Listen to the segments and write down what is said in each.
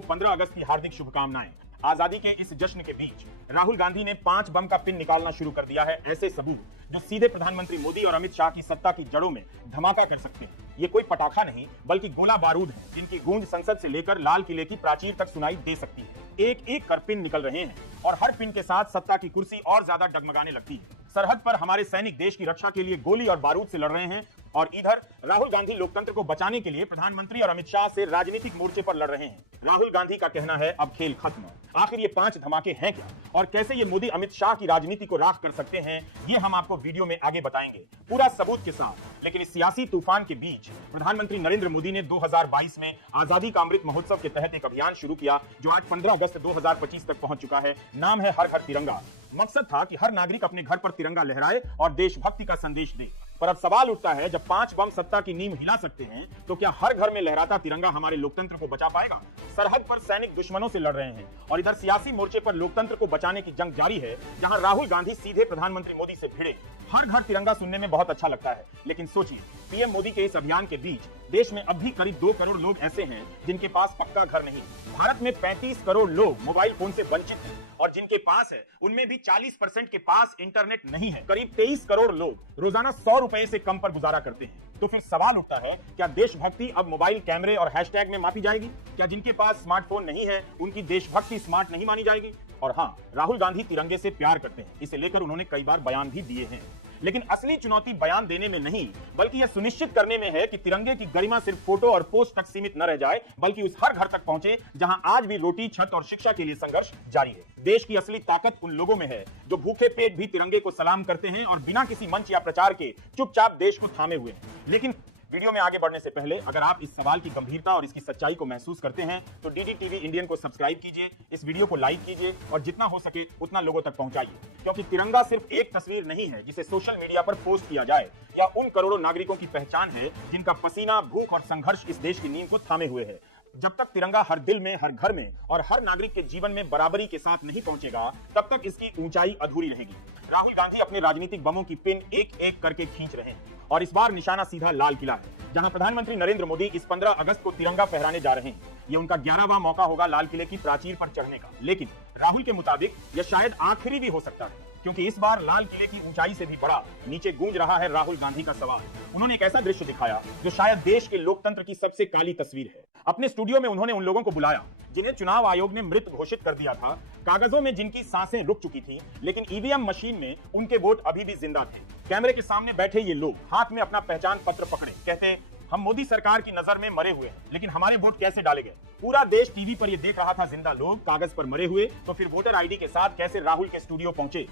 को 15 अगस्त की हार्दिक शुभकामनाएं। आजादी के इस जश्न के बीच राहुल गांधी ने 5 बम का पिन निकालना शुरू कर दिया है, ऐसे सबूत जो सीधे प्रधानमंत्री मोदी और अमित शाह की सत्ता की जड़ों में धमाका कर सकते हैं। ये कोई पटाखा नहीं बल्कि गोला बारूद है, जिनकी गूंज संसद से लेकर लाल किले की प्राचीर तक सुनाई दे सकती है। एक एक कर पिन निकल रहे हैं और हर पिन के साथ सत्ता की कुर्सी और ज्यादा डगमगाने लगती है। सरहद पर हमारे सैनिक देश की रक्षा के लिए गोली और बारूद से लड़ रहे हैं और इधर राहुल गांधी लोकतंत्र को बचाने के लिए प्रधानमंत्री और अमित शाह से राजनीतिक मोर्चे पर लड़ रहे हैं। राहुल गांधी का कहना है अब खेल खत्म। आखिर ये 5 धमाके हैं क्या और कैसे ये मोदी अमित शाह की राजनीति को राख कर सकते हैं, ये हम आपको वीडियो में आगे बताएंगे पूरा सबूत के साथ। लेकिन इस सियासी तूफान के बीच प्रधानमंत्री नरेंद्र मोदी ने 2022 में आजादी का अमृत महोत्सव के तहत एक अभियान शुरू किया जो आज 15 अगस्त 2025 तक पहुंच चुका है। नाम है हर घर तिरंगा। मकसद था कि हर नागरिक अपने घर पर तिरंगा लहराए और देशभक्ति का संदेश दे। पर अब सवाल उठता है, जब 5 बम सत्ता की नींव हिला सकते हैं तो क्या हर घर में लहराता तिरंगा हमारे लोकतंत्र को बचा पाएगा? सरहद पर सैनिक दुश्मनों से लड़ रहे हैं और इधर सियासी मोर्चे पर लोकतंत्र को बचाने की जंग जारी है, जहां राहुल गांधी सीधे प्रधानमंत्री मोदी से भिड़े। हर घर तिरंगा सुनने में बहुत अच्छा लगता है, लेकिन सोचिए, पीएम मोदी के इस अभियान के बीच देश में अब भी करीब 2 करोड़ लोग ऐसे हैं जिनके पास पक्का घर नहीं। भारत में 35 करोड़ लोग मोबाइल फोन से वंचित हैं और जिनके पास है उनमें भी 40% के पास इंटरनेट नहीं है। करीब 23 करोड़ लोग रोजाना 100 रुपए से कम पर गुजारा करते हैं। तो फिर सवाल उठता है, क्या देशभक्ति अब मोबाइल कैमरे और हैशटैग में मापी जाएगी? क्या जिनके पास स्मार्टफोन नहीं है उनकी देशभक्ति स्मार्ट नहीं मानी जाएगी? और हाँ, राहुल गांधी तिरंगे से प्यार करते हैं, इसे लेकर उन्होंने कई बार बयान भी दिए हैं। लेकिन असली चुनौती बयान देने में नहीं बल्कि यह सुनिश्चित करने में है कि तिरंगे की गरिमा सिर्फ फोटो और पोस्ट तक सीमित न रह जाए, बल्कि उस हर घर तक पहुंचे जहां आज भी रोटी, छत और शिक्षा के लिए संघर्ष जारी है। देश की असली ताकत उन लोगों में है जो भूखे पेट भी तिरंगे को सलाम करते हैं और बिना किसी मंच या प्रचार के चुपचाप देश को थामे हुए हैं। लेकिन वीडियो में आगे बढ़ने से पहले अगर आप इस सवाल की गंभीरता और इसकी सच्चाई को महसूस करते हैं तो डीडी टीवी इंडियन को सब्सक्राइब कीजिए, इस वीडियो को लाइक कीजिए और जितना हो सके उतना लोगों तक पहुंचाइए, क्योंकि तिरंगा सिर्फ एक तस्वीर नहीं है जिसे सोशल मीडिया पर पोस्ट किया जाए, या उन करोड़ों नागरिकों की पहचान है जिनका पसीना, भूख और संघर्ष इस देश की नींव को थामे हुए है। जब तक तिरंगा हर दिल में, हर घर में और हर नागरिक के जीवन में बराबरी के साथ नहीं पहुंचेगा, तब तक इसकी ऊंचाई अधूरी रहेगी। राहुल गांधी अपने राजनीतिक बमों की पिन एक एक करके खींच रहे हैं और इस बार निशाना सीधा लाल किला है, जहां प्रधानमंत्री नरेंद्र मोदी इस 15 अगस्त को तिरंगा फहराने जा रहे हैं। ये उनका 11वां मौका होगा लाल किले की प्राचीर पर चढ़ने का। लेकिन राहुल के मुताबिक यह शायद आखिरी भी हो सकता है, क्योंकि इस बार लाल किले की ऊंचाई से भी बड़ा नीचे गूंज रहा है राहुल गांधी का सवाल। उन्होंने एक ऐसा दृश्य दिखाया जो शायद देश के लोकतंत्र की सबसे काली तस्वीर है। अपने स्टूडियो में उन्होंने उन लोगों को बुलाया जिन्हें चुनाव आयोग ने मृत घोषित कर दिया था, कागजों में जिनकी सांसें रुक चुकी थी, लेकिन ईवीएम मशीन में उनके वोट अभी भी जिंदा थे। कैमरे के सामने बैठे ये लोग हाथ में अपना पहचान पत्र पकड़े कहते हैं, हम मोदी सरकार की नजर में मरे हुए हैं, लेकिन हमारे वोट कैसे डाले गए? पूरा देश टीवी पर ये देख रहा था, जिंदा लोग कागज पर मरे हुए, तो फिर वोटर आईडी के साथ कैसे राहुल के स्टूडियो पहुंचे?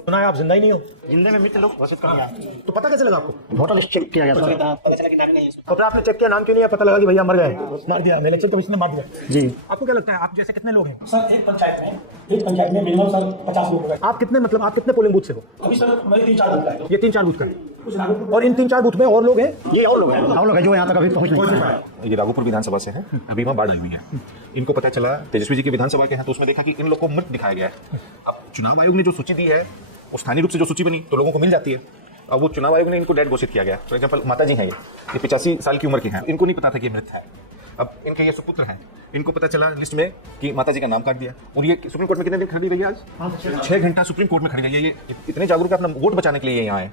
सुना है आप जिंदा ही नहीं हो। जिंदे में मित्र लोग घोषित कर दिया। तो पता कैसे लगा आपको? वोटर लिस्ट चेक किया गया था, पता चला कि नाम नहीं है। तो फिर आपने चेक किया, नाम क्यों नहीं है? पता लगा कि भैया मर गए। मार दिया, इलेक्शन कमीशन ने मार दिया। जी। आपको क्या लगता है, आप जैसे कितने लोग हैं? सर एक पंचायत में मिनिमम सर 50 लोग हैं। आप कितने पोलिंग बूथ से हो? अभी सर मेरे 3-4 बूथ है। ये 3-4 बूथ का है और इन 3-4 बूथ में और लोग हैं? ये और लोग हैं जो यहाँ तक अभी पहुँच नहीं पाए। ये राघोपुर विधानसभा से है, अभी वहाँ बाढ़ आई हुई है। इनको पता चला तेजस्वी जी के विधानसभा के हैं, तो उसमें देखा कि इन लोग को मृत दिखाया गया है। अब चुनाव आयोग ने जो सूची दी है, वो स्थानीय रूप से जो सूची बनी तो लोगों को मिल जाती है। अब वो चुनाव आयोग ने इनको डेड घोषित किया गया। फॉर एग्जाम्पल माता जी हैं, ये 85 साल की उम्र के हैं, इनको नहीं पता था कि मृत है। अब इनके ये सुपुत्र हैं, इनको पता चला लिस्ट में कि माता जी का नाम काट दिया, और ये सुप्रीम कोर्ट में कितने दिन खड़ी रही है? आज 6 घंटा सुप्रीम कोर्ट में खड़ी रही है। ये इतने जागरूक है अपना वोट बचाने के लिए यहाँ आए।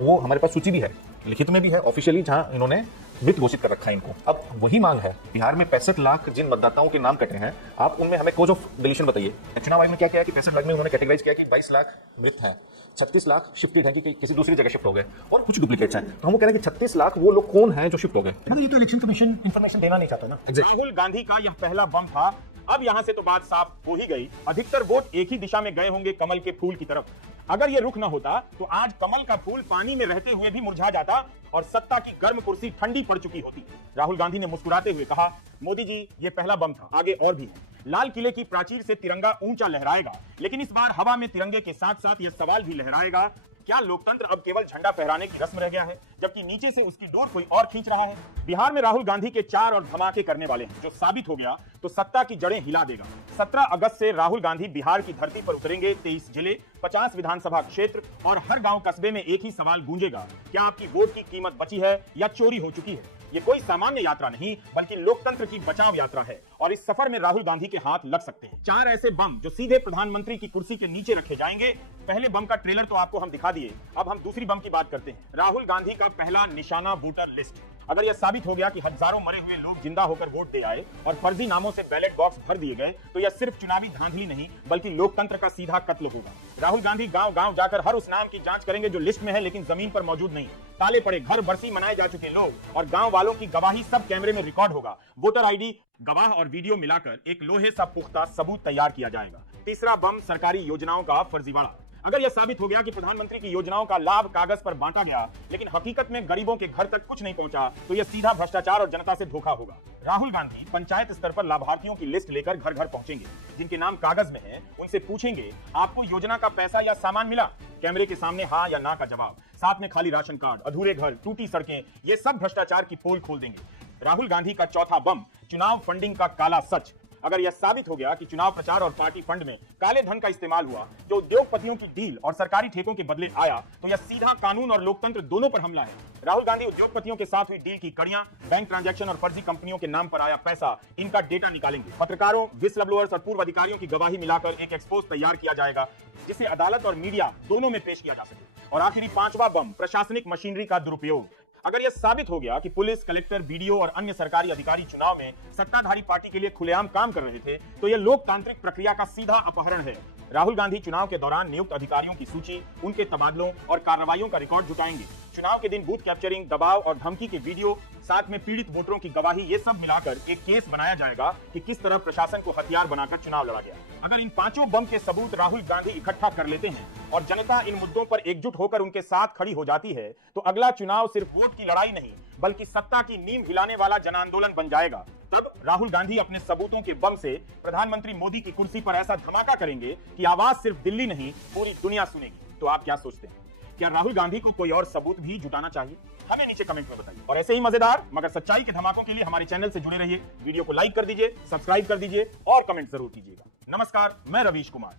वो हमारे पास सूची भी है, लिखित में भी है, ऑफिशियली, जहां इन्होंने मृत घोषित कर रखा है इनको। अब वही मांग है, बिहार में 65 लाख जिन मतदाताओं के नाम कटे हैं, आप उनमें हमें कोज ऑफ डिलीशन बताइए। चुनाव आयोग ने क्या किया कि 65 लाख में उन्होंने कैटेगराइज किया कि 22 लाख मृत हैं, 36 लाख शिफ्टेड हैं कि किसी दूसरी जगह शिफ्ट हो गए, और कुछ डुप्लीकेट्स हैं। तो हम कह रहे हैं कि 36 लाख वो लोग कौन हैं जो शिफ्ट हो गए। मतलब ये तो इलेक्शन कमीशन इंफॉर्मेशन देना नहीं चाहता ना। राहुल गांधी का यह पहला बम था। अब यहां से तो बात साफ हो ही गई, अधिकतर वोट एक ही दिशा में गए होंगे, कमल के फूल की तरफ। अगर ये रुख न होता तो आज कमल का फूल पानी में रहते हुए भी मुरझा जाता और सत्ता की गर्म कुर्सी ठंडी पड़ चुकी होती। राहुल गांधी ने मुस्कुराते हुए कहा, मोदी जी ये पहला बम था, आगे और भी है। लाल किले की प्राचीर से तिरंगा ऊंचा लहराएगा, लेकिन इस बार हवा में तिरंगे के साथ साथ यह सवाल भी लहराएगा, क्या लोकतंत्र अब केवल झंडा फहराने की रस्म रह गया है, जबकि नीचे से उसकी डोर कोई और खींच रहा है? बिहार में राहुल गांधी के 4 और धमाके करने वाले हैं, जो साबित हो गया तो सत्ता की जड़ें हिला देगा। 17 अगस्त से राहुल गांधी बिहार की धरती पर उतरेंगे। 23 जिले, 50 विधानसभा क्षेत्र और हर गांव कस्बे में एक ही सवाल गूंजेगा, क्या आपकी वोट की कीमत बची है या चोरी हो चुकी है? ये कोई सामान्य यात्रा नहीं बल्कि लोकतंत्र की बचाव यात्रा है और इस सफर में राहुल गांधी के हाथ लग सकते हैं। 4 ऐसे बम जो सीधे प्रधानमंत्री की कुर्सी के नीचे रखे जाएंगे। पहले बम का ट्रेलर तो आपको हम दिखा दिए, अब हम दूसरी बम की बात करते हैं। राहुल गांधी का पहला निशाना वोटर लिस्ट। अगर यह साबित हो गया कि हजारों मरे हुए लोग जिंदा होकर वोट दे आए और फर्जी नामों से बैलेट बॉक्स भर दिए गए तो यह सिर्फ चुनावी धांधली नहीं बल्कि लोकतंत्र का सीधा कत्ल होगा। राहुल गांधी गांव-गांव जाकर हर उस नाम की जांच करेंगे जो लिस्ट में है लेकिन जमीन पर मौजूद नहीं। ताले पड़े घर, बरसी मनाए जा चुके लोग और गांव वालों की गवाही सब कैमरे में रिकॉर्ड होगा। वोटर आईडी, गवाह और वीडियो मिलाकर एक लोहे सा पुख्ता सबूत तैयार किया जाएगा। तीसरा बम, सरकारी योजनाओं का फर्जीवाड़ा। अगर यह साबित हो गया कि प्रधानमंत्री की योजनाओं का लाभ कागज पर बांटा गया लेकिन हकीकत में गरीबों के घर तक कुछ नहीं पहुंचा तो यह सीधा भ्रष्टाचार और जनता से धोखा होगा। राहुल गांधी पंचायत स्तर पर लाभार्थियों की लिस्ट लेकर घर घर पहुंचेंगे। जिनके नाम कागज में है उनसे पूछेंगे, आपको योजना का पैसा या सामान मिला? कैमरे के सामने हाँ या ना का जवाब, साथ में खाली राशन कार्ड, अधूरे घर, टूटी सड़कें, ये सब भ्रष्टाचार की पोल खोल देंगे। राहुल गांधी का चौथा बम, चुनाव फंडिंग का काला सच। अगर यह साबित हो गया कि चुनाव प्रचार और पार्टी फंड में काले धन का इस्तेमाल हुआ जो उद्योगपतियों की डील और सरकारी ठेकों के बदले आया तो यह सीधा कानून और लोकतंत्र दोनों पर हमला है। राहुल गांधी उद्योगपतियों के साथ हुई डील की कड़ियां, बैंक ट्रांजैक्शन और फर्जी कंपनियों के नाम पर आया पैसा, इनका डेटा निकालेंगे। पत्रकारों, विस्ल ब्लोअर्स और पूर्व अधिकारियों की गवाही मिलाकर एक एक्सपोज तैयार किया जाएगा जिसे अदालत और मीडिया दोनों में पेश किया जा सके। और आखिरी पांचवा बम, प्रशासनिक मशीनरी का दुरुपयोग। अगर यह साबित हो गया कि पुलिस, कलेक्टर, बीडीओ और अन्य सरकारी अधिकारी चुनाव में सत्ताधारी पार्टी के लिए खुलेआम काम कर रहे थे तो यह लोकतांत्रिक प्रक्रिया का सीधा अपहरण है। राहुल गांधी चुनाव के दौरान नियुक्त अधिकारियों की सूची, उनके तबादलों और कार्रवाइयों का रिकॉर्ड जुटाएंगे। चुनाव के दिन बूथ कैप्चरिंग, दबाव और धमकी के वीडियो, साथ में पीड़ित वोटरों की गवाही, ये सब मिलाकर एक केस बनाया जाएगा कि किस तरह प्रशासन को हथियार बनाकर चुनाव लड़ा गया। अगर इन पांचों बम के सबूत राहुल गांधी इकट्ठा कर लेते हैं और जनता इन मुद्दों पर एकजुट होकर उनके साथ खड़ी हो जाती है तो अगला चुनाव सिर्फ वोट की लड़ाई नहीं बल्कि सत्ता की नींव हिलाने वाला जन आंदोलन बन जाएगा। तब राहुल गांधी अपने सबूतों के बम से प्रधानमंत्री मोदी की कुर्सी पर ऐसा धमाका करेंगे कि आवाज सिर्फ दिल्ली नहीं पूरी दुनिया सुनेगी। तो आप क्या सोचते हैं, क्या राहुल गांधी को कोई और सबूत भी जुटाना चाहिए? हमें नीचे कमेंट में बताइए। और ऐसे ही मजेदार मगर सच्चाई के धमाकों के लिए हमारे चैनल से जुड़े रहिए। वीडियो को लाइक कर दीजिए, सब्सक्राइब कर दीजिए और कमेंट जरूर कीजिएगा। नमस्कार, मैं रवीश कुमार।